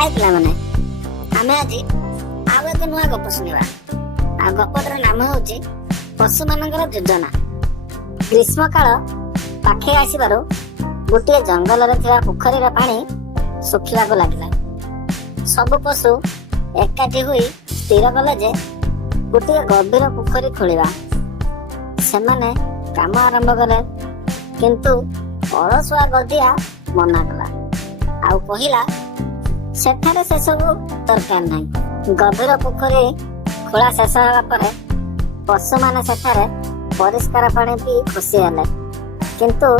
हाय पिलामाने आमे आज आउ एक नुआ गप शुणा आ गपटर नाम होची पशु मानकर योजना। ग्रीष्म काल पाखे आसीबारु गोटे जंगल रे थिबा पोखरीर पानी सुखिବାକୁ लागला। सब पशु एकाठी होई स्थिर कले जे गोटे गभीर पोखरी खोलिबा। सेमाने काम आरंभ कले किंतु अलसुआ गदिया मना कला आउ कहिला सेठारे से सब दरकार नहीं। गभीर पोखरी खोला शेष होगा पर पशु माने सेठारे परिष्कार पानी पी खुशी हेले किंतु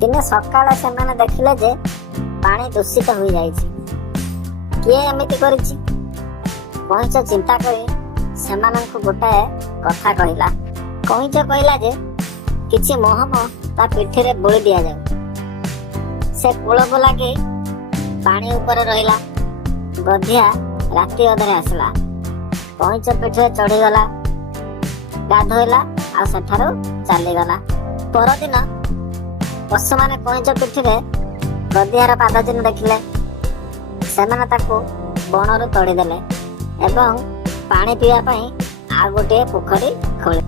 दिने सकाळे सेमाने देखिले जे पानी दूषित हो जाइछि। किए एमिति करिछि कइछ चिंता करी सेमानंकु गोटाए कथा कहिला। कइछ कहिला जे किछि मोहम ता पिठिरे बोली दिया जाऊ। से कूलबो लागे पानी ऊपर रहिला। गधिया राति अधरे आसला कइछ पिठिरे चढ़ीगला गाधोइला आ सेठारो चलीगला। परदिन पशु माने कइछ पिठिरे गधियार पाद चिन्ह देखिले। सेमाने ताकू बनरु तोड़ी देले एवं पानी पीवा पई आ गोटे पोखरी खोले।